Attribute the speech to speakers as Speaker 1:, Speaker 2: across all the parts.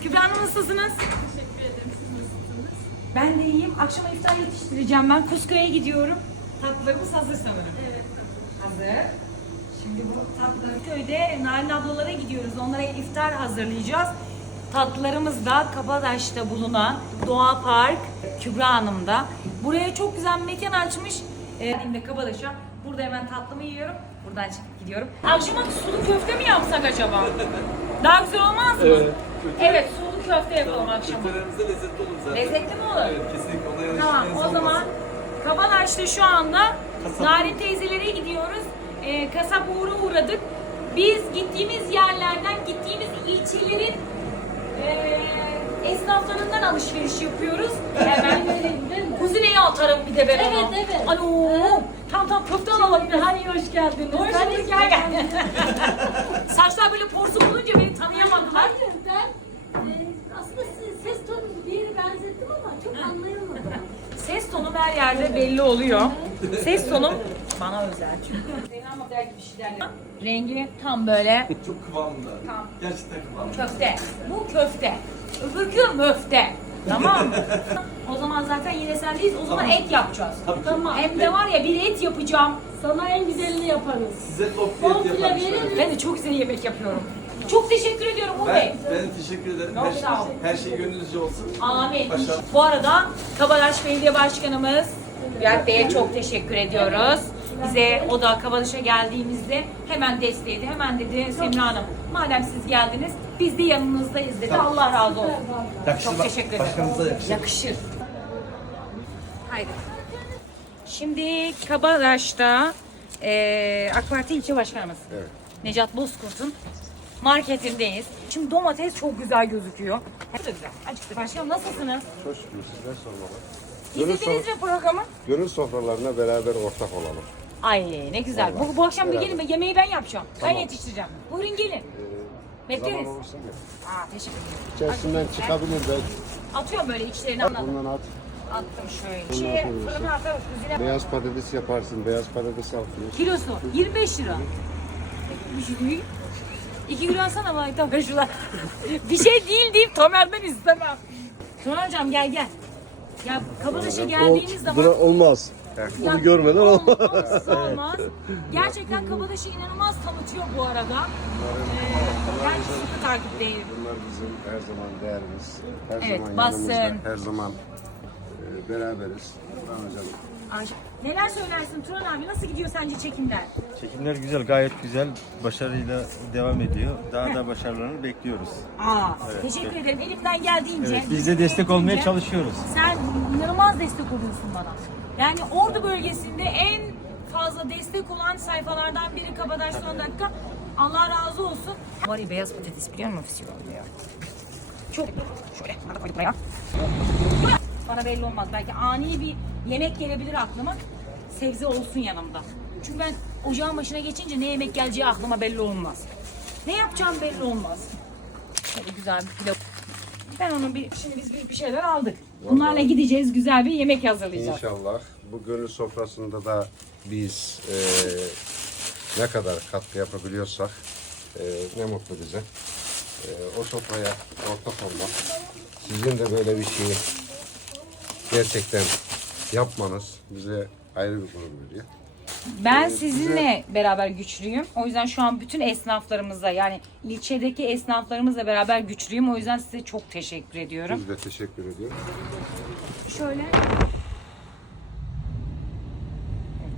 Speaker 1: Kübra Hanım nasılsınız?
Speaker 2: Teşekkür ederim. Siz nasılsınız?
Speaker 1: Ben de iyiyim. Akşama iftar yetiştireceğim ben. Kuzköy'e gidiyorum. Tatlılarımız hazır sanırım.
Speaker 2: Evet.
Speaker 1: Hazır. Şimdi bu tatlıları köyde Nalan ablalara gidiyoruz. Onlara iftar hazırlayacağız. Tatlılarımız da Kabataş'ta bulunan Doğa Park Kübra Hanım'da. Buraya çok güzel bir mekan açmış. Şimdi Kabataş'a. Burada hemen tatlımı yiyorum. Buradan çıkıp gidiyorum. Akşama sulu köfte mi yapsak acaba? Daha güzel olmaz mı?
Speaker 3: Evet.
Speaker 1: Evet, sulu köfte yapalım akşama.
Speaker 3: Köftelerimizde lezzetli olur zaten.
Speaker 1: Lezzetli mi olur?
Speaker 3: Evet, kesinlikle. Ona yanlış
Speaker 1: Tamam,
Speaker 3: bir
Speaker 1: o
Speaker 3: olmaz.
Speaker 1: zaman Kabataş'ta şu anda
Speaker 3: Kasap.
Speaker 1: Narin teyzelere gidiyoruz. Kasap uğradık. Biz gittiğimiz yerlerden, gittiğimiz ilçelerin esnaflarından alışveriş yapıyoruz. Hemen kuzineye atarım bir de ben onu.
Speaker 2: Evet, evet.
Speaker 1: Alo, tam köfte alalım.
Speaker 2: Hani hoş geldiniz.
Speaker 1: Hoş bulduk, gel. Saçlar böyle porsu olunca beni tanıyamadılar.
Speaker 2: Hayır ben aslında ses tonu bir yere benzettim ama çok anlayamadım.
Speaker 1: Ses tonum her yerde belli oluyor. Ses tonum bana özel çünkü. Zeynep model gibi şeyler. Rengi tam böyle
Speaker 3: Çok kıvamında.
Speaker 1: Tamam.
Speaker 3: Gerçekten kıvamında.
Speaker 1: köfte. Bu köfte. Öbürkü müfte. Tamam mı? O zaman zaten yine sendeyiz. O zaman et yapacağız.
Speaker 2: Tamam.
Speaker 1: Hem de var ya bir et yapacağım.
Speaker 2: Sana en güzelini yaparız.
Speaker 3: Size top
Speaker 2: Komple
Speaker 3: fiyat yaparım şöyle.
Speaker 2: veririz.
Speaker 1: Ben de çok güzel yemek yapıyorum. Çok teşekkür ediyorum Uğur Bey.
Speaker 3: Ben teşekkür ederim.
Speaker 1: Çok sağ olun.
Speaker 3: Her şey gönlünüzce olsun.
Speaker 1: Amin.
Speaker 3: Başarılı.
Speaker 1: Bu arada Kabataş Belediye Başkanımız Bülent Bey'e çok teşekkür ediyoruz. Bize o da Kabataş'a geldiğimizde hemen destekledi. Hemen dedi Semra Hanım madem siz geldiniz biz de yanınızdayız dedi. Allah razı olsun. Çok teşekkür ederim.
Speaker 3: Başkanımıza yakışır.
Speaker 1: Yakışır. Haydi. Şimdi Kabataş'ta AK Parti ilçe başkanımız Necat Bozkurt'un marketindeyiz. Şimdi domates çok güzel gözüküyor. Bu da güzel. Acıktı. Başkanım nasılsınız?
Speaker 4: Çok şükür sizler sormalı.
Speaker 1: İzlediniz mi programı?
Speaker 4: Gönül sofralarına beraber ortak olalım.
Speaker 1: Ay ne güzel. Bu akşam bir gelin. Yemeği ben yapacağım. Ben yetiştireceğim. Buyurun gelin. Bekleriz.
Speaker 4: Zaman olursa gel.
Speaker 1: Teşekkür ederim.
Speaker 4: İçerisinden çıkabilir belki.
Speaker 1: Atıyorum böyle içlerini anladım.
Speaker 4: Bundan at.
Speaker 1: Attım şöyle.
Speaker 4: Bundan
Speaker 1: Şeye
Speaker 4: koyuyorsun.
Speaker 1: fırına atarız. Kuzine.
Speaker 4: Beyaz patates yaparsın. Beyaz patates alıyorsun.
Speaker 1: Kilosu 25 lira. Bir şey değil. 2 kilo alsana bana tamam şuna. Bir şey değil deyip Tamer'den istemem. Turan hocam gel. Ya Kabataş'a geldiğiniz zaman
Speaker 4: Olmaz.
Speaker 1: Ya,
Speaker 4: Onu görmeden olmaz.
Speaker 1: olmaz. Gerçekten Kabataş'ı inanılmaz tanıtıyor bu arada. Ben sıkı takipteyim.
Speaker 4: Bunlar bizim her zaman değerimiz. Her
Speaker 1: Evet,
Speaker 4: zaman
Speaker 1: basın.
Speaker 4: yanımızda. Her zaman beraberiz. Turan hocam.
Speaker 1: Ay, neler söylersin Turan abi? Nasıl gidiyor sence çekimler?
Speaker 5: Çekimler güzel, gayet güzel. Başarıyla devam ediyor. Daha da başarılarını bekliyoruz.
Speaker 1: Teşekkür ederim. Elimden geldiğince.
Speaker 5: Evet, biz de destek olmaya çalışıyoruz.
Speaker 1: Sen inanılmaz destek oluyorsun bana. Yani Ordu bölgesinde en fazla destek olan sayfalardan biri Kabataş Son Dakika. Allah razı olsun. Var ya beyaz patates biliyor musun festivalde ya? Çok. Şöyle bana koyduk buraya. Bana belli olmaz. Belki ani bir yemek gelebilir aklıma. Sebze olsun yanımda. Çünkü ben ocağın başına geçince ne yemek geleceği aklıma belli olmaz. Ne yapacağım belli olmaz. Şöyle güzel bir pilav. Ben onu şimdi biz bir şeyler aldık. Bunlarla gideceğiz, güzel bir yemek hazırlayacağız.
Speaker 4: İnşallah bu gönül sofrasında da biz ne kadar katkı yapabiliyorsak ne mutlu bize. O sofraya ortak olmak, sizin de böyle bir şeyi gerçekten yapmanız bize ayrı bir gurur veriyor.
Speaker 1: Ben sizinle beraber güçlüyüm. O yüzden şu an bütün esnaflarımızla yani ilçedeki esnaflarımızla beraber güçlüyüm. O yüzden size çok teşekkür ediyorum.
Speaker 4: Biz de teşekkür ediyoruz.
Speaker 1: Şöyle. Evet.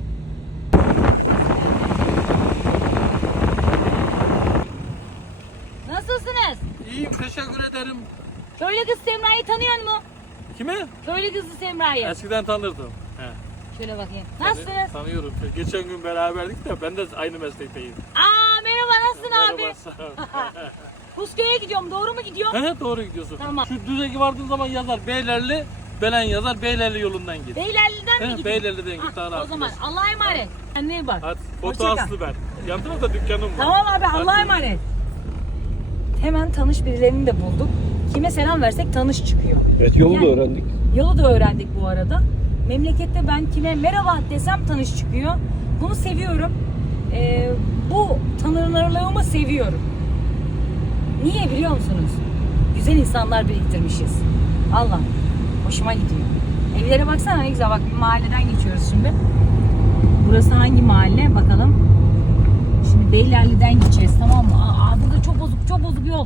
Speaker 1: Nasılsınız?
Speaker 6: İyiyim, teşekkür ederim.
Speaker 1: Köylü kız Semra'yı tanıyor musun?
Speaker 6: Kimi?
Speaker 1: Köylü kızı Semra'yı.
Speaker 6: Eskiden tanırdım. He.
Speaker 1: Şöyle bakayım. Nasılsınız?
Speaker 6: Tanıyorum. Geçen gün beraberdik de ben de aynı meslekteyim.
Speaker 1: Merhaba nasılsın abi?
Speaker 6: Merhaba, sağ ol.
Speaker 1: Kusköy'e gidiyorum. Doğru mu gidiyorum?
Speaker 6: He, doğru gidiyorsun.
Speaker 1: Tamam.
Speaker 6: Şu düzeki vardığın zaman yazar Beylerli, Belen yazar Beylerli yolundan git.
Speaker 1: Beylerli'den mi
Speaker 6: He,
Speaker 1: gidiyorsun?
Speaker 6: Beylerli'den git.
Speaker 1: O zaman Allah'a emanet. Kendine bak.
Speaker 6: Hadi,
Speaker 1: Hoşça
Speaker 6: foto
Speaker 1: kal.
Speaker 6: aslı ben. Yan tarafta dükkanım var.
Speaker 1: Tamam abi Allah'a
Speaker 6: Hadi.
Speaker 1: emanet. Hemen tanış birilerini de bulduk. Kime selam versek tanış çıkıyor.
Speaker 3: Evet, yolu
Speaker 1: Yani-
Speaker 3: da öğrendik.
Speaker 1: Yolu da öğrendik bu arada. Memlekette ben kime merhaba desem tanış çıkıyor. Bunu seviyorum. Bu tanınırlığımı seviyorum. Niye biliyor musunuz? güzel insanlar biriktirmişiz. Allah hoşuma gidiyor. Evlere baksana ne güzel, bak bir mahalleden geçiyoruz şimdi. Burası hangi mahalle bakalım. Şimdi Beylerli'den gideceğiz, tamam mı? Burada çok bozuk yol.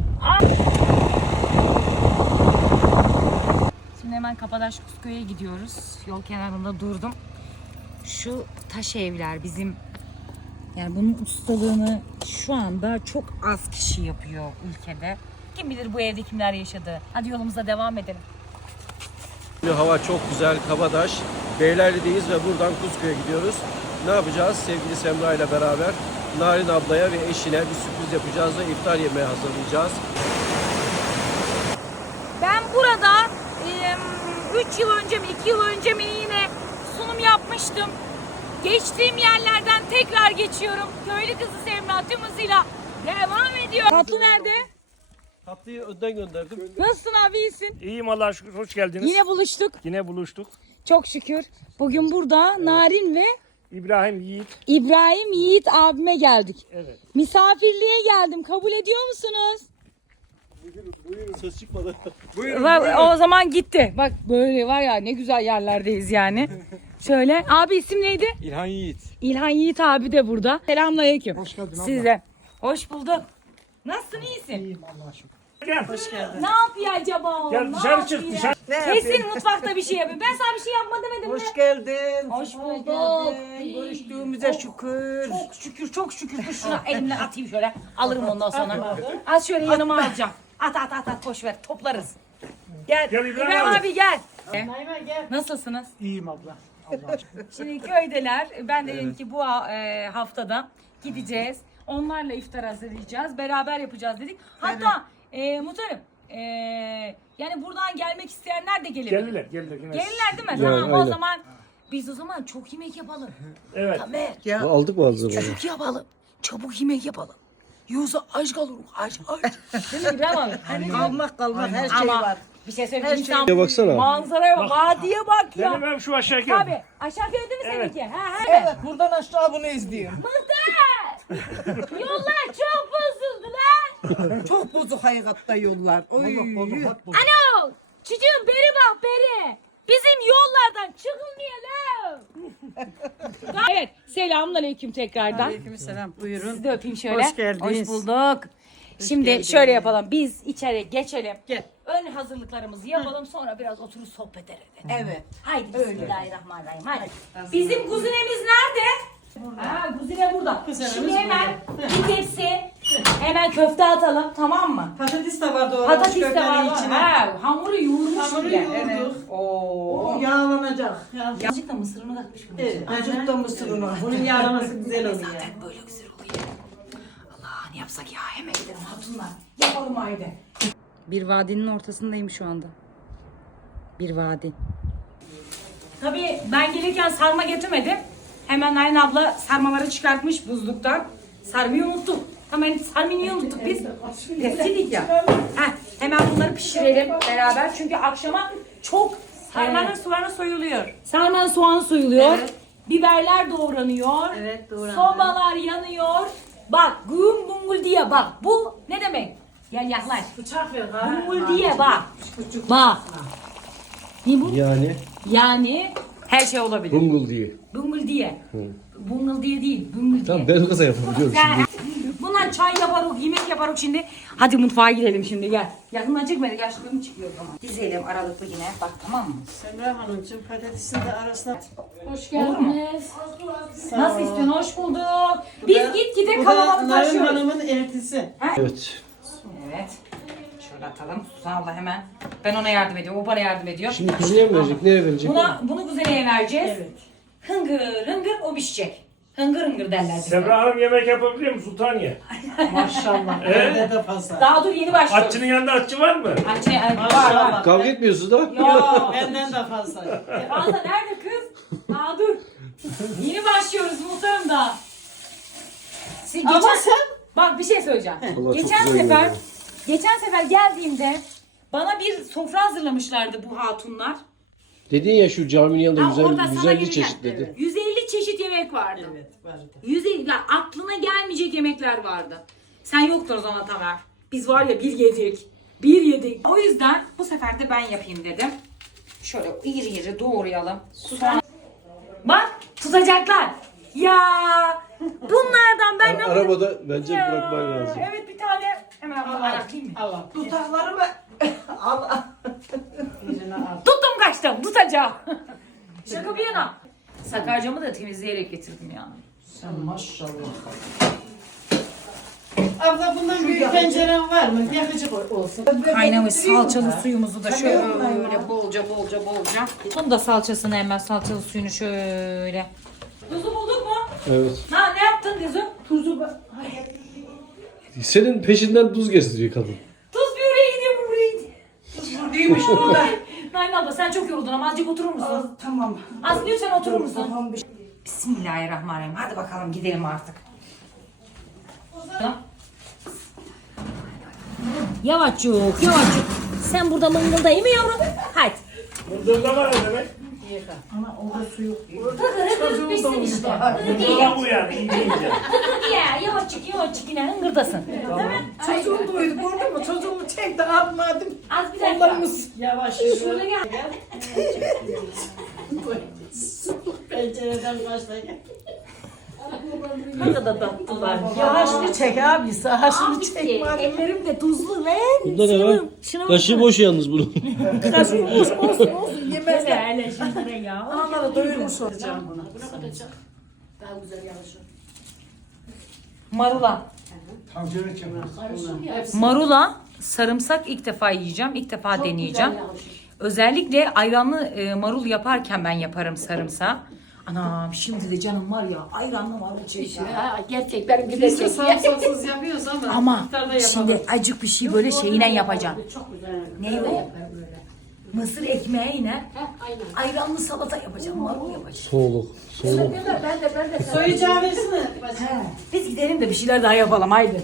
Speaker 1: Şimdi hemen Kapadaş Kusköy'e gidiyoruz. Yol kenarında durdum. Şu taş evler bizim, yani bunun ustalığını şu anda çok az kişi yapıyor ülkede. Kim bilir bu evde kimler yaşadı. Hadi yolumuza devam edelim.
Speaker 7: Hava çok güzel, Kabadaş. Beylerli'deyiz ve buradan Kusköy'e gidiyoruz. Ne yapacağız? Sevgili Semra ile beraber Narin ablaya ve eşine bir sürpriz yapacağız ve iftar yemeği hazırlayacağız.
Speaker 1: Ben burada 3 yıl önce mi 2 yıl önce mi yine sunum yapmıştım. Geçtiğim yerlerden tekrar geçiyorum. Köylü kızı Semra tüm hızıyla devam ediyor. Tatlı nerede?
Speaker 7: Tatlıyı önden gönderdim.
Speaker 1: Nasılsın abi, iyisin?
Speaker 8: İyiyim Allah'a şükür. Hoş geldiniz.
Speaker 1: Yine buluştuk.
Speaker 8: Buluştuk.
Speaker 1: Çok şükür. Bugün burada Narin ve
Speaker 8: İbrahim Yiğit.
Speaker 1: İbrahim Yiğit abime geldik.
Speaker 8: Evet.
Speaker 1: Misafirliğe geldim. Kabul ediyor musunuz?
Speaker 7: Ses çıkmadı.
Speaker 1: O zaman gitti. Bak böyle var ya, ne güzel yerlerdeyiz yani. Şöyle. Abi isim neydi?
Speaker 7: İlhan Yiğit.
Speaker 1: İlhan Yiğit abi de burada. Selamünaleyküm. Hoş geldin abla. Size. Hoş bulduk. Nasılsın, iyisin? İyiyim Allah'a şükür.
Speaker 8: Gel. Hoş geldin.
Speaker 1: Ne yapıyor acaba o?
Speaker 8: Gel
Speaker 1: Ne
Speaker 8: dışarı
Speaker 1: yapıyor?
Speaker 8: çık dışarı.
Speaker 1: Kesin mutfakta bir şey yapıyor. Ben sana bir şey yapma demedim mi?
Speaker 9: Hoş geldin.
Speaker 1: Hoş bulduk.
Speaker 9: Görüştüğümüze şükür.
Speaker 1: Çok şükür. Dur şuna elimle atayım şöyle. Alırım ondan sonra. Az şöyle yanıma alacağım. At boş ver, toplarız. Gel İbrahim abi gel. Nasılsınız?
Speaker 9: İyiyim abla.
Speaker 1: Şimdi köydeler. Ben de dedim ki bu haftada gideceğiz. Onlarla iftar hazırlayacağız. Beraber yapacağız dedik. Hatta muhtarım yani buradan gelmek isteyenler de gelebilir.
Speaker 8: Gelirler.
Speaker 1: Gelirler değil mi? Tamam o zaman biz o zaman çok yemek yapalım.
Speaker 8: Evet.
Speaker 1: Tamer.
Speaker 7: Aldık mı hazır?
Speaker 1: Çok yapalım. Çabuk yemek yapalım. Yoksa aç kalırız. Aç. Değil mi İbrahim abi?
Speaker 9: Kalmak her şey
Speaker 1: Ama
Speaker 9: var.
Speaker 1: bir şey söyleyeyim. İnsan
Speaker 7: baksana.
Speaker 1: manzaraya bak. Vadiye bak ya.
Speaker 8: Benim ev şu aşağı gel.
Speaker 1: Tabii. Aşağı köyde mi seninki? Ha.
Speaker 9: Evet, buradan aşağı bunu izliyorum.
Speaker 1: Muhtar! Yollar çok bozuldu lan.
Speaker 9: Çok bozuk hakikaten yollar. Oy.
Speaker 1: Ano! Çocuğum beri bak beri. Bizim yollardan çıkılmıyor lan. Evet. Selamünaleyküm tekrardan.
Speaker 9: Aleykümselam. Buyurun.
Speaker 1: Sizi de öpeyim şöyle.
Speaker 9: Hoş geldiniz.
Speaker 1: Hoş bulduk. Şimdi şöyle yapalım. Biz içeri geçelim.
Speaker 9: Gel.
Speaker 1: Ön hazırlıklarımızı yapalım. Sonra biraz oturup sohbet edelim.
Speaker 9: Evet.
Speaker 1: Haydi bismillahirrahmanirrahim. Hadi. Bizim kuzinemiz nerede? Kuzine burada. Şimdi hemen bir tepsi hemen köfte atalım, tamam mı?
Speaker 9: Patates de var doğru.
Speaker 1: Patates de var. Hamuru yoğurmuş
Speaker 9: Hamuru
Speaker 1: bile.
Speaker 9: yoğurduk.
Speaker 1: Oo.
Speaker 9: Yağlanacak.
Speaker 1: Azıcık da mısırını katmış bunun
Speaker 9: Evet,
Speaker 1: içine.
Speaker 9: acık da mısırını. Bunun yağlaması güzel oluyor.
Speaker 1: Zaten böyle güzel oluyor. Allah ne yapsak ya, hemen gidelim hatunlar. Yapalım haydi. Bir vadinin ortasındayım şu anda. Bir vadi. Tabii ben gelirken sarma getirmedim. Hemen Narin abla sarmaları çıkartmış buzluktan. Sarmayı unuttuk. Hemen sarmayı niye unuttuk biz? Tepsiydik ya. Hemen bunları pişirelim beraber. Çünkü akşama çok sarmanın soğanı soyuluyor. Sarmanın soğanı soyuluyor.
Speaker 9: Evet.
Speaker 1: Biberler doğranıyor.
Speaker 9: Evet, doğrandı.
Speaker 1: Sobalar yanıyor. Bak güm bungul diye bak. Bu ne demek? Gel yaklaş.
Speaker 9: Bıçak ver.
Speaker 1: Bungul diye bak. Bak. Ne bu? Yani her şey olabilir.
Speaker 7: Bungul diye.
Speaker 1: Bungul diye. Bungul diye değil. Bungul diye.
Speaker 7: Ben kısa yapabiliyorum
Speaker 1: Buna çay yaparız, yemek yaparız şimdi. Hadi mutfağa gidelim şimdi gel. Yakından çıkmadı, yaşlılığım çıkıyor o zaman. Dizelim aralıklı yine. Bak tamam mı?
Speaker 9: Semra Hanımcığım patatesin de arasına.
Speaker 1: Hoş geldiniz. Nasıl istiyorsun? Hoş bulduk. Biz gitgide
Speaker 9: Bu da
Speaker 1: kalabalık
Speaker 9: Narin
Speaker 1: taşıyoruz.
Speaker 9: Hanım'ın eltisi.
Speaker 7: Evet.
Speaker 1: Evet. Şöyle atalım. Suzan abla hemen. Ben ona yardım ediyorum. O bana yardım ediyor.
Speaker 7: Şimdi kuzineye mi verecek? Nereye verecek?
Speaker 1: Bunu kuzeneye vereceğiz.
Speaker 9: Evet.
Speaker 1: Hıngır o pişecek. Hıngır derler bize.
Speaker 8: Semra Hanım yemek yapabiliyor mu Sultaniye?
Speaker 9: Maşallah. Bende de fazla.
Speaker 1: Daha dur yeni başlıyoruz.
Speaker 8: Atçının yanında atçı var mı?
Speaker 1: Var.
Speaker 9: Maşallah.
Speaker 7: Kavga etmiyorsunuz da.
Speaker 1: Yok.
Speaker 9: Benden de fazla.
Speaker 1: Fazla nerede kız? Daha dur. Yeni başlıyoruz muhtarım da.
Speaker 9: Ama sen
Speaker 1: Bak bir şey söyleyeceğim.
Speaker 7: Vallahi çok
Speaker 1: Geçen
Speaker 7: güzel
Speaker 1: sefer
Speaker 7: görünüyor.
Speaker 1: geçen sefer geldiğimde bana bir sofra hazırlamışlardı bu hatunlar.
Speaker 7: Dedin ya şu caminin yanında
Speaker 1: orada sana
Speaker 7: 150
Speaker 1: gelirken,
Speaker 7: çeşit dedi.
Speaker 1: 150 çeşit yemek vardı.
Speaker 9: evet vardı.
Speaker 1: 150 aklına gelmeyecek yemekler vardı. Sen yoktun o zaman Tamer. Biz var ya bir yedik. Bir yedik. O yüzden bu sefer de ben yapayım dedim. Şöyle iri iri doğrayalım. Soğan. Bak tutacaklar. Ya bunlardan ben ne
Speaker 7: Arabada bence bırakman lazım.
Speaker 1: Evet bir tane hemen bırakayım mı?
Speaker 9: Allah.
Speaker 2: Dudaklarımı Allah.
Speaker 9: Birine al.
Speaker 1: Tuttum kaçtım tutacağım. Şaka bir yana. Sakarcamı da temizleyerek getirdim ya.
Speaker 9: Sen maşallah. Abla bundan büyük penceren var mı? Yakıcı olsun.
Speaker 1: Kaynamış salçalı suyumuzu da şöyle bolca. Bunun da salçasını hemen salçalı suyunu şöyle. Tuzu bulduk mu?
Speaker 7: Evet.
Speaker 1: Ha ne yaptın tuzu? Tuzu
Speaker 7: Senin peşinden tuz gezdiriyor kadın.
Speaker 1: Tuz böreği diyor bu böreği. Tuz buradaymış bu. Nalan abla sen çok yoruldun ama azıcık oturur musun?
Speaker 9: Tamam.
Speaker 1: Az lütfen oturur musun? Bismillahirrahmanirrahim. Hadi bakalım gidelim artık. Yavaşçuk. Sen burada mıngıldayı mı yavrum? Hadi.
Speaker 8: Mıldırlama ne demek?
Speaker 9: Ana orada su yok.
Speaker 1: Hıgır bitsin işte.
Speaker 8: Mıldırlama uyan İngilizce.
Speaker 1: Ya yavaşçık yine hıngırdasın. Değil mi?
Speaker 9: Çocuğum doydu gördün mü? Çocuğumu çekti atmadım.
Speaker 1: Az bir dakika.
Speaker 9: Yavaş
Speaker 1: Şurada gel.
Speaker 9: Pencereden başlayın.
Speaker 1: Ne kadar tatlılar.
Speaker 9: Yavaşını çek abi. Yavaşını
Speaker 1: Abi
Speaker 9: çek. var.
Speaker 1: ellerim de tuzlu lan.
Speaker 7: Bunda ne var? Kaşığı boş yalnız bunun.
Speaker 9: Olsun. Yemezler.
Speaker 1: Öyle şimdi ya.
Speaker 9: Anaları doyurmuş olacağım buna.
Speaker 1: Marula. Marula, sarımsak ilk defa yiyeceğim. İlk defa deneyeceğim. Özellikle ayranlı marul yaparken ben yaparım sarımsağı. Anam şimdi de canım var ya ayranlı marul çekiyor.
Speaker 2: Gerçekten
Speaker 9: Biz de
Speaker 2: güzel.
Speaker 9: sarımsaksız yapıyoruz ama.
Speaker 1: Ama
Speaker 9: iftarda yapalım.
Speaker 1: şimdi acık bir şey böyle şeyine yapacağım.
Speaker 2: Çok güzel.
Speaker 1: Ne o? Mısır ekmeğine
Speaker 2: Aynen.
Speaker 1: ayranlı salata yapacağım, marul yapacağım.
Speaker 7: Soğuk.
Speaker 2: Ben de.
Speaker 9: Soyacağı versene.
Speaker 1: Biz gidelim de bir şeyler daha yapalım haydi.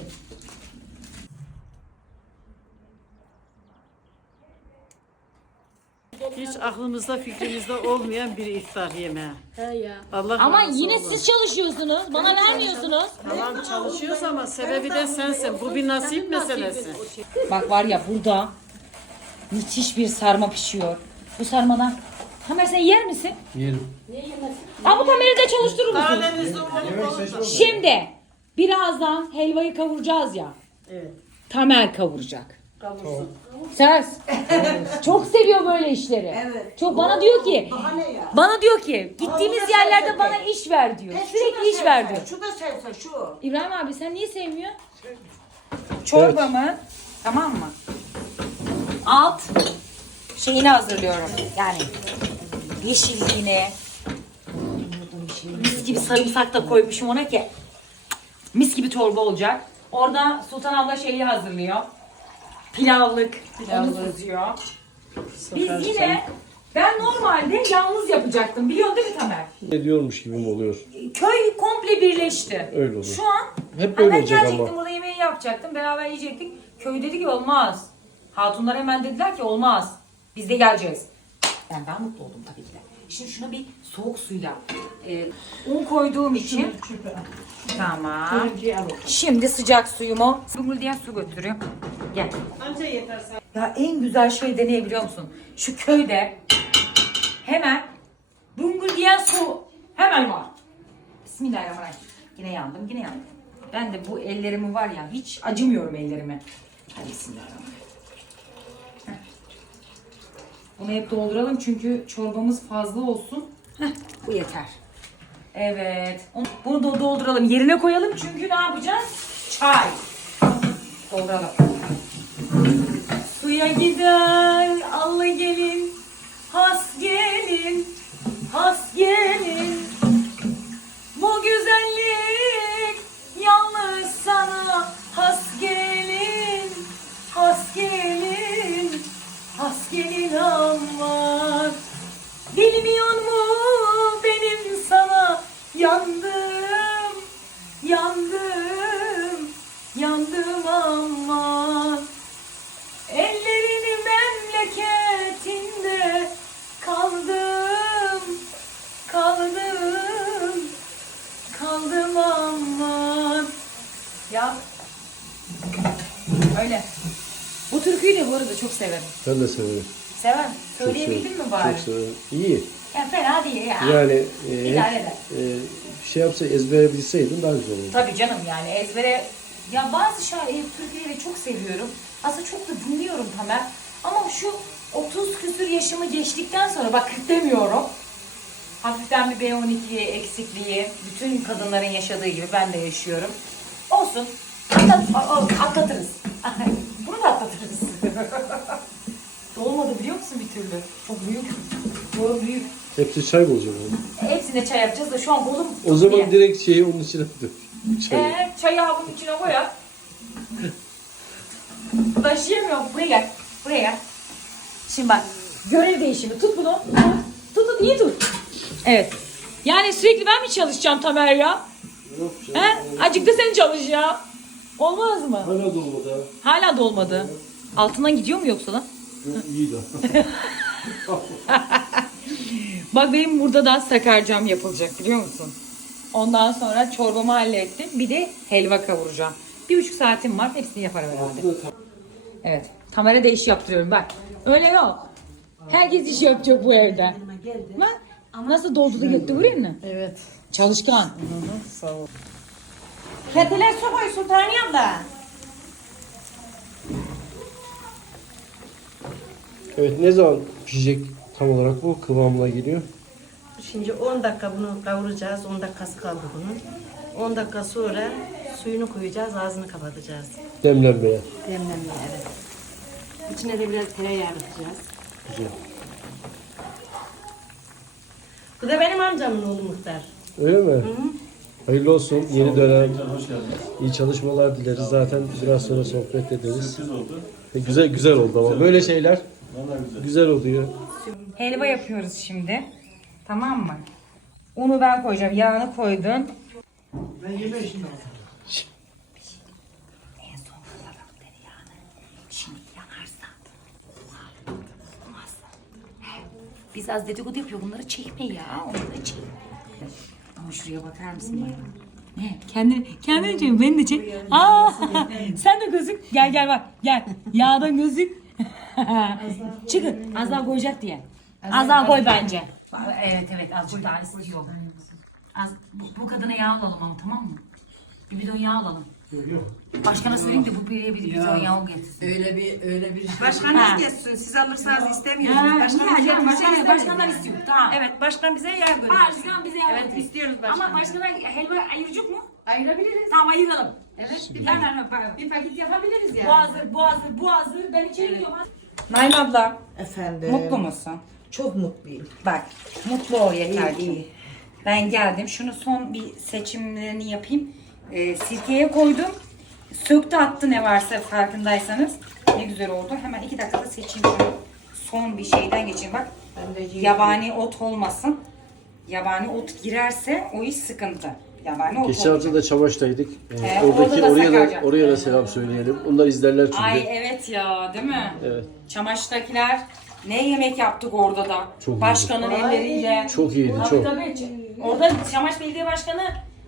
Speaker 9: Hiç aklımızda fikrimizde olmayan bir iftar yemeği.
Speaker 2: He ya.
Speaker 9: Allah
Speaker 1: Ama
Speaker 9: razı
Speaker 1: yine
Speaker 9: olsun.
Speaker 1: siz çalışıyorsunuz, bana vermiyorsunuz.
Speaker 9: Tamam çalışıyoruz ama sebebi de sensin. Bu bir nasip meselesi.
Speaker 1: Bak var ya burada müthiş bir sarma pişiyor. Bu sarmadan Tamer sen yer misin?
Speaker 7: Yerim.
Speaker 1: Ama kamerayı da çalıştırır mısın?
Speaker 9: Karadeniz'de olup da.
Speaker 1: Şimdi birazdan helvayı kavuracağız ya.
Speaker 9: Evet.
Speaker 1: Tamer kavuracak.
Speaker 9: Kavursun.
Speaker 1: Söz. Çok seviyor böyle işleri.
Speaker 9: Evet.
Speaker 1: Çok bana diyor ki
Speaker 9: Bahane ya.
Speaker 1: bana diyor ki gittiğimiz yerlerde bana iş ver diyor. Sürekli iş ver diyor.
Speaker 9: Şu da sevse şu.
Speaker 1: İbrahim abi sen niye sevmiyorsun? Çorbamı tamam mı? Alt şeyini hazırlıyorum. Yani yeşilliğini. Mis gibi sarımsak da koymuşum ona ki mis gibi çorba olacak. Orada Sultan abla şeyi hazırlıyor. Pilavlık. Onu süzüyor. Biz yine ben normalde yalnız yapacaktım. Biliyorsun değil mi Tamer?
Speaker 7: Ne diyormuş gibi mi oluyor?
Speaker 1: Köy komple birleşti.
Speaker 7: Öyle olur.
Speaker 1: Şu an
Speaker 7: Hep böyle
Speaker 1: ben
Speaker 7: olacak
Speaker 1: gelecektim
Speaker 7: ama.
Speaker 1: burada yemeği yapacaktım. Beraber yiyecektik. Köy dedi ki olmaz. Hatunlar hemen dediler ki olmaz. Biz de geleceğiz. Ben daha mutlu oldum tabii ki de. Şimdi şuna bir soğuk suyla un koyduğum için. Tamam. Şimdi sıcak suyumu diye su götürüyorum. Gel.
Speaker 9: Anca yeter sen.
Speaker 1: Ya en güzel şey de ne biliyor musun? Şu köyde hemen bungul diyen su hemen var. Bismillahirrahmanirrahim. Yine yandım. Ben de bu ellerimi var ya hiç acımıyorum ellerime. Hadi bismillahirrahmanirrahim. Heh. Bunu hep dolduralım çünkü çorbamız fazla olsun. Bu yeter. Evet. Bunu da dolduralım. Yerine koyalım çünkü ne yapacağız? Çay. Dolduralım. Suya gider allı gelin, has gelin, has gelin. Bu güzellik yalnız sana has gelin, has gelin, has gelin aman. Bilmiyor mu benim sana yandım, yandım aman. Ellerini memleketin Bu türküyü de bu arada çok severim.
Speaker 7: Ben de severim.
Speaker 1: Sever misin? Söyleyebildin mi bari?
Speaker 7: Çok severim. İyi.
Speaker 1: Ya fena değil ya.
Speaker 7: Yani
Speaker 1: İdare eder.
Speaker 7: şey yapsa ezbere bilseydin daha güzel olurdu.
Speaker 1: Tabii canım yani ezbere. Ya bazı türküleri çok seviyorum. Aslında çok da dinliyorum Tamer. Ama şu 30 küsür yaşımı geçtikten sonra bak 40 demiyorum. Hafiften bir B12 eksikliği, bütün kadınların yaşadığı gibi ben de yaşıyorum. Olsun. Atlatırız. Bunu da atlatırız. Dolmadı biliyor musun bir türlü? Çok büyük. Boyum büyük.
Speaker 7: Hepsi çay mı olacak?
Speaker 1: Hepsine çay yapacağız da şu an kolum
Speaker 7: O zaman
Speaker 1: diye.
Speaker 7: direkt şeyi onun içine dök. Çayı.
Speaker 1: Çayı bunun içine koyar. Taşıyamıyorum. Buraya gel. Buraya gel. Şimdi bak. Görev değişimi. Tut bunu. Tut. İyi tut. Evet. Yani sürekli ben mi çalışacağım Tamer ya?
Speaker 7: Yok canım.
Speaker 1: Azıcık da sen çalış ya. Olmaz mı?
Speaker 7: Hala dolmadı ha.
Speaker 1: Hala da olmadı. Altından gidiyor mu yoksa lan?
Speaker 7: Yok iyi de.
Speaker 1: Bak benim burada da sakarcam yapılacak biliyor musun? Ondan sonra çorbamı hallettim. Bir de helva kavuracağım. 1,5 saatim var. Hepsini yaparım herhalde. Evet. Tamer'e de iş yaptırıyorum bak. Öyle yok. Herkes iş yapacak bu evde. Bak. Nasıl doldu da göktü buraya mı?
Speaker 9: Evet.
Speaker 1: Çalışkan.
Speaker 9: Sağ ol.
Speaker 1: Keteler su koy Sultaniye abla.
Speaker 7: Evet ne zaman pişecek tam olarak bu kıvamına geliyor?
Speaker 10: Şimdi 10 dakika bunu kavuracağız. 10 dakikası kaldı bunun. 10 dakika sonra suyunu koyacağız, ağzını kapatacağız.
Speaker 7: Demlenmeye.
Speaker 10: Demlenmeye, evet. İçine de biraz tereyağı atacağız.
Speaker 7: Güzel.
Speaker 10: Bu da benim amcamın oğlu Muhtar.
Speaker 7: Öyle mi? Hayırlı olsun. Yeni dönem. İyi çalışmalar dileriz. Zaten biraz sonra sohbet ederiz. Güzel oldu ama böyle şeyler güzel oluyor.
Speaker 1: Helva yapıyoruz şimdi. Tamam mı? Unu ben koyacağım. Yağını koydun.
Speaker 8: Ben yeme şimdi.
Speaker 1: En son kullanalım tereyağını. Şimdi yanarsa. Olmaz. Biz az dedikodu yapıyor. Bunları çekme ya. Onları çekme. Ama şuraya bakar mısın bana? Ne? Kendini çek. Beni de çek. Aa, sen de gözük. Gel bak. Gel. Yağdan gözük. Çıkın. Az daha koyacak diye. Az daha koy bence. Evet azıcık daha istiyor. Bu kadına yağ alalım ama tamam mı? Bir bidon yağ alalım. Başkana söyleyeyim de bu bir bidon yağ getirsin.
Speaker 9: Öyle bir.
Speaker 10: Başkan istiyorsun. Siz alırsanız istemiyorsunuz.
Speaker 1: Başkandan istiyor. Tamam.
Speaker 10: Evet, başkan bize yağ gönderiyor.
Speaker 1: Başkan bize yağ
Speaker 10: Evet, istiyoruz başkan.
Speaker 1: Ama başkana helva ayıracak mı?
Speaker 9: Ayırabiliriz.
Speaker 1: Tamam ayıralım.
Speaker 9: Evet.
Speaker 1: Pardon.
Speaker 9: Bir paket yapabiliriz yani.
Speaker 1: Bu hazır. Ben içeri gidiyorum.
Speaker 11: Naim abla,
Speaker 10: Efendim.
Speaker 11: mutlu musun?
Speaker 10: Çok mutluyum.
Speaker 11: Bak, mutlu ol yeter ki.
Speaker 10: İyi.
Speaker 11: Ben geldim. Şunu son bir seçimlerini yapayım. Sirkeye koydum. Söktü attı ne varsa farkındaysanız. Ne güzel oldu. Hemen 2 dakikada seçeyim şunu. Son bir şeyden geçeyim bak. Yabani ot olmasın. Yabani ot girerse o iş sıkıntı. Yabani ot
Speaker 7: Geçen hafta da Çavaş'taydık.
Speaker 11: orada da Sakarca.
Speaker 7: Oraya da selam söyleyelim. Onlar izlerler çünkü.
Speaker 11: Ay evet ya değil mi?
Speaker 7: Evet.
Speaker 11: Çamaş'takiler ne yemek yaptık orada da.
Speaker 7: Çok iyiydi.
Speaker 11: Başkanın elleriyle.
Speaker 7: Çok iyiydi, çok.
Speaker 1: Tabii. Orada Çamaş Belediye Başkanı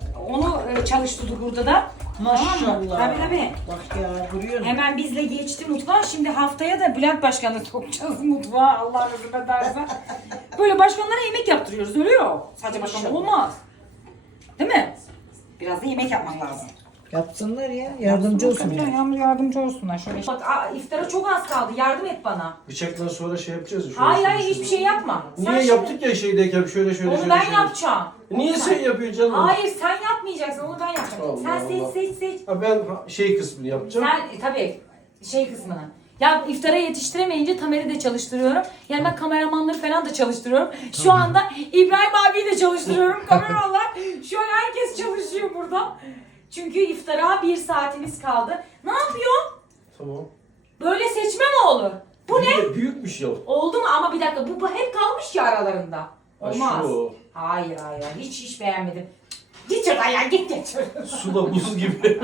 Speaker 1: onu çalıştırdı burada da.
Speaker 10: Maşallah.
Speaker 1: Tabii.
Speaker 10: Bak ya, duruyorum.
Speaker 1: Hemen bizle geçti mutfağa. Şimdi haftaya da Bülent Başkan'la sokacağız mutfağa. Allah nasip ederse. Böyle başkanlara yemek yaptırıyoruz. Öyle yok. Sadece başkan olmaz. Değil mi? Biraz da yemek yapman lazım.
Speaker 10: Yapsınlar ya. Yardımcı olsunlar.
Speaker 1: Yardımcı olsunlar. Şöyle. Bak iftara çok az kaldı. Yardım et bana.
Speaker 7: Bıçaktan sonra şey yapacağız.
Speaker 1: Hayır hiçbir şey yapma. Sen
Speaker 7: Niye
Speaker 1: şimdi-
Speaker 7: yaptık ya şeydeyken şöyle.
Speaker 1: Onu ben yapacağım.
Speaker 7: Niye sen yapıyorsun canım?
Speaker 1: Hayır sen yapmayacaksın. Onu ben yapacağım.
Speaker 7: Allah
Speaker 1: Sen
Speaker 7: Allah.
Speaker 1: seç.
Speaker 7: Ha, ben şey kısmını yapacağım.
Speaker 1: Sen tabii şey kısmını. Ya iftara yetiştiremeyince Tamer'i de çalıştırıyorum. Yani ben kameramanları falan da çalıştırıyorum. Şu anda İbrahim abiyi de çalıştırıyorum. Kameramanlar. Şu an herkes çalışıyor burada. Çünkü iftara 1 saatimiz kaldı. Ne yapıyorsun?
Speaker 7: Tamam.
Speaker 1: Böyle seçme mi olur? Bu ne?
Speaker 7: Büyükmüş ya.
Speaker 1: Oldu mu? Ama bir dakika bu hep kalmış ya aralarında. Olmaz.
Speaker 7: şu.
Speaker 1: Hayır. Hiç beğenmedim. Git şuradan ya git.
Speaker 7: Su da buz gibi.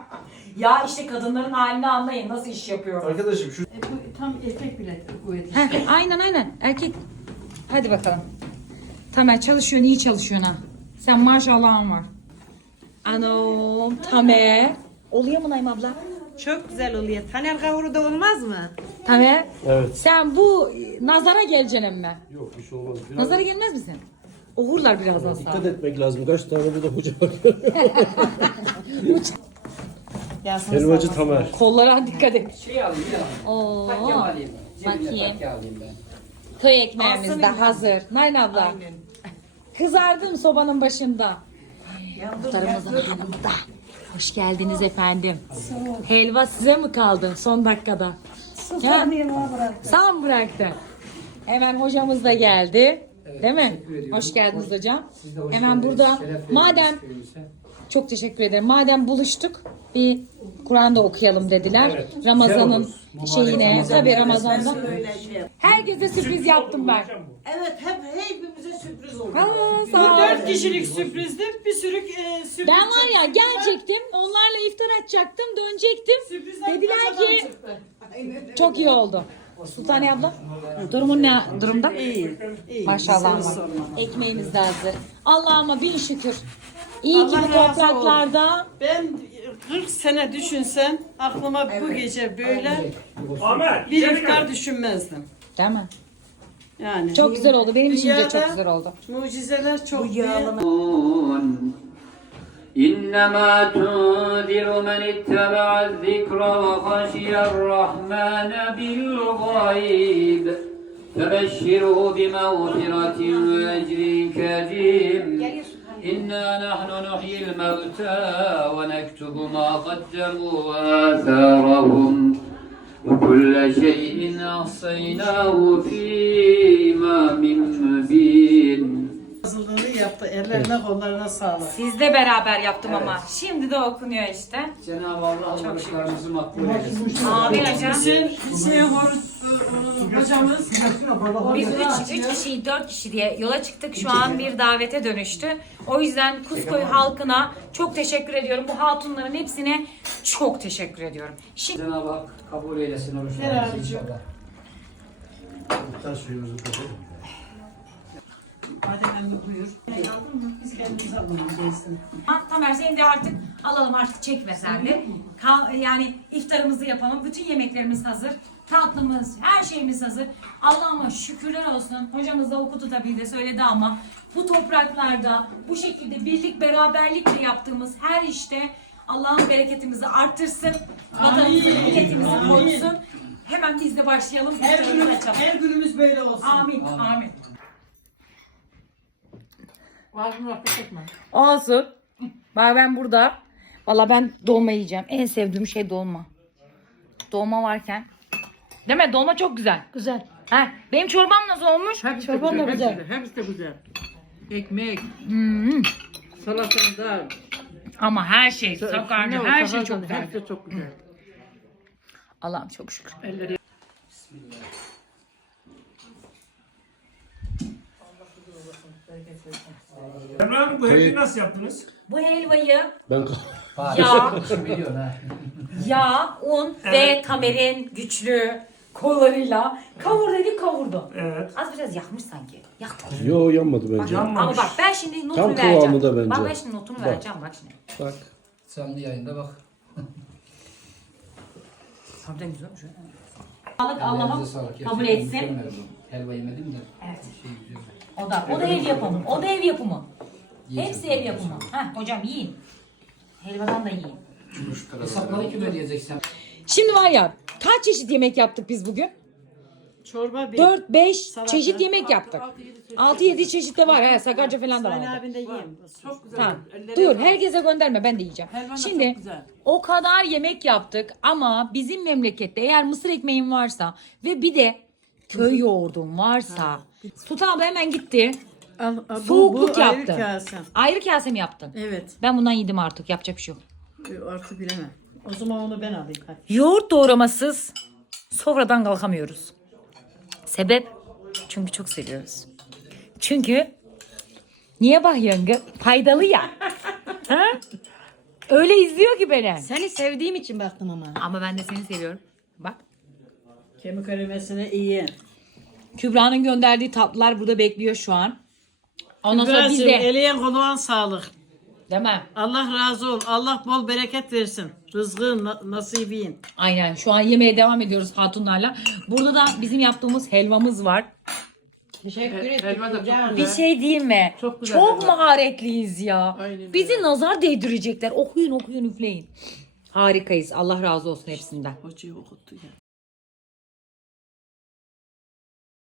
Speaker 1: Ya işte kadınların halini anlayın. Nasıl iş yapıyorum.
Speaker 7: Arkadaşım şu
Speaker 9: Bu tam erkek bile kuvveti.
Speaker 1: Aynen. Erkek. Hadi bakalım. Tamer çalışıyorsun, iyi çalışıyorsun ha. Sen maşallahın var. Anam Tamer. Oluyor mu Naim abla?
Speaker 10: Çok güzel oluyor. Taner kavuru da olmaz mı?
Speaker 1: Tabii.
Speaker 7: Evet.
Speaker 1: Sen bu nazara geleceksin mi?
Speaker 7: Yok bir şey olmaz.
Speaker 1: Nazara gelmez misin? Okurlar birazdan sana.
Speaker 7: Dikkat etmek lazım. Kaç tane burada hoca var. Helvacı Tamer.
Speaker 1: Kollara dikkat et.
Speaker 6: Şey alayım ya.
Speaker 1: Oo.
Speaker 6: Alayım.
Speaker 1: Bakayım.
Speaker 6: Alayım ben.
Speaker 1: Köy ekmeğimiz de hazır. Nayn abla. Kızardım sobanın başında. Muhtarımızın hanımı da. Hoş geldiniz efendim. Helva size mi kaldı son dakikada? Ya, sağ mı bıraktı? Hemen hocamız da geldi. Değil mi? Hoş geldiniz hocam. Hemen burada. Madem çok teşekkür ederim. Madem buluştuk bir Kur'an'da okuyalım dediler. Ramazan'ın şeyine. Tabii Ramazan'da. Herkese sürpriz yaptım ben.
Speaker 8: Evet hepimize sürpriz oldu.
Speaker 1: Aa, sağ ol.
Speaker 9: 4 kişilik sürprizdi. Bir sürü sürpriz.
Speaker 1: Ben var ya gelecektim. Onlarla iftar açacaktım. Dönecektim. Dediler ki çok iyi oldu. Sultaniye abla, durumun ne durumda?
Speaker 9: İyi.
Speaker 1: Maşallah. Ekmeğimiz de hazır. Allah'ıma bin şükür. İyi ki
Speaker 9: Allah
Speaker 1: bu
Speaker 9: razı
Speaker 1: topraklarda.
Speaker 9: Ben 40 sene düşünsem aklıma bu gece böyle bir iftar düşünmezdim.
Speaker 1: Değil mi?
Speaker 9: Yani
Speaker 1: Çok güzel oldu. Benim için de
Speaker 9: Dünyada
Speaker 1: çok güzel oldu.
Speaker 9: mucizeler çok büyük.
Speaker 6: إنما تنذر من اتبع الذكر وخشي الرحمن بالغيب فبشره بمغفرة وأجر كريم إنا نحن نحيي الموتى ونكتب ما قدموا وآثارهم وكل شيء أحصيناه في إمام مبين.
Speaker 9: Hazırlığını yaptı. Ellerine kollarına sağlık.
Speaker 1: Sizle beraber yaptım ama. Şimdi de okunuyor işte.
Speaker 6: Cenab-ı Allah oruçlarımızı makbul eylesin.
Speaker 1: Amin hocam.
Speaker 9: Hüseyin hocamız
Speaker 1: Biz 3 kişi, 4 kişi diye yola çıktık. Şu an bir davete dönüştü. O yüzden Kuzköy halkına çok teşekkür ediyorum. Bu hatunların hepsine çok teşekkür ediyorum. Şimdi
Speaker 6: Cenab-ı Hak kabul eylesin oruçlarımızı inşallah.
Speaker 7: İftar suyumuzu kapatalım.
Speaker 9: Hadi anne buyur. Biz kendimiz alalım gelsin.
Speaker 1: Tamer seni de artık alalım, artık çekme sen de. Yani iftarımızı yapalım. Bütün yemeklerimiz hazır. Tatlımız, her şeyimiz hazır. Allah'ıma şükürler olsun. Hocamız da okudu tabii de söyledi ama bu topraklarda bu şekilde birlik beraberlikle yaptığımız her işte Allah'ın bereketimizi artırsın. Vatanımızı, milletimizi korusun. Hemen biz de başlayalım.
Speaker 9: Her günümüz böyle olsun.
Speaker 1: Amin. Amin.
Speaker 9: Ağzını rahmet etme.
Speaker 1: Olsun. Bak ben burada. Valla ben dolma yiyeceğim. En sevdiğim şey dolma. Dolma varken. Değil mi? Dolma çok güzel.
Speaker 9: Güzel.
Speaker 1: Ha, benim çorbam nasıl olmuş? Çorbam da güzel.
Speaker 9: Hepsi de güzel. Ekmek,
Speaker 1: Hmm.
Speaker 9: salata,
Speaker 1: Ama her şey, sokarca her şey çok güzel.
Speaker 9: Hepsi çok güzel.
Speaker 1: Allah'ım çok şükür.
Speaker 9: Elleri
Speaker 8: Emrah bu helvayı nasıl yaptınız?
Speaker 1: Bu helvayı
Speaker 7: Ben
Speaker 1: yağ, un ve Tamer'in güçlü kollarıyla kavurdu.
Speaker 8: Evet.
Speaker 1: Az biraz yakmış sanki. Yaktı.
Speaker 7: Yo yanmadı bence.
Speaker 1: Ama bak ben şimdi notunu
Speaker 7: Tam
Speaker 1: vereceğim.
Speaker 7: kıvamında bence.
Speaker 1: Bak ben şimdi notunu
Speaker 7: Bak.
Speaker 1: vereceğim bak şimdi.
Speaker 7: Bak.
Speaker 6: Canlı yayında bak.
Speaker 1: Harbiden güzel olmuş. Sağlık Allah'ım kabul etsin.
Speaker 6: Helva yemedim de.
Speaker 1: Evet.
Speaker 6: Şey güzel.
Speaker 1: O da ev yapımı. O da ev yapımı. Hepsi ev yapımı. Heh, hocam yiyin. Helvadan da yiyin.
Speaker 6: Hesapları kim ödeyecek sen?
Speaker 1: Şimdi var ya kaç çeşit yemek yaptık biz bugün?
Speaker 9: çorba bir.
Speaker 1: 4-5 çeşit yemek yaptık. 6-7 çeşit de var. He, Sakarca falan da
Speaker 9: Sayın
Speaker 1: var.
Speaker 9: abin de yiyeyim. Çok güzel.
Speaker 1: Tamam. Dur herkese gönderme, ben de yiyeceğim.
Speaker 9: Helvan da
Speaker 1: Şimdi
Speaker 9: çok güzel.
Speaker 1: o kadar yemek yaptık ama bizim memlekette eğer mısır ekmeğin varsa ve bir de köy yoğurdun varsa. Sultan abla hemen gitti. Soğukluk
Speaker 9: bu ayrı
Speaker 1: yaptı.
Speaker 9: kase.
Speaker 1: Ayrı kase mi yaptın?
Speaker 9: Evet.
Speaker 1: Ben bundan yedim artık, yapacak bir şey yok.
Speaker 9: Artık bilemem. O zaman onu ben alayım. Hadi.
Speaker 1: Yoğurt doğramasız sofradan kalkamıyoruz. Sebep? Çünkü çok seviyoruz. Çünkü niye bak yenge? Faydalı ya. Ha? Öyle izliyor ki beni.
Speaker 10: Seni sevdiğim için baktım ama.
Speaker 1: Ama ben de seni seviyorum. Bak.
Speaker 9: Kemik erimesine iyi.
Speaker 1: Kübra'nın gönderdiği tatlılar burada bekliyor şu an. Ondan sonra biz
Speaker 9: Kübra'cığım
Speaker 1: de
Speaker 9: eleyen koluğun sağlık.
Speaker 1: Değil mi?
Speaker 9: Allah razı ol. Allah bol bereket versin. Rızkın, nasibin.
Speaker 1: Aynen. Şu an yemeğe devam ediyoruz hatunlarla. Burada da bizim yaptığımız helvamız var.
Speaker 10: Teşekkür ederim.
Speaker 8: Helva da çok
Speaker 1: Bir şey diyeyim mi?
Speaker 8: Çok güzel
Speaker 1: Çok
Speaker 8: helva.
Speaker 1: maharetliyiz ya.
Speaker 8: Aynen
Speaker 1: Bizi nazar değdirecekler. Okuyun okuyun üfleyin. Harikayız. Allah razı olsun hepsinden.
Speaker 9: Hocayı okuttu ya.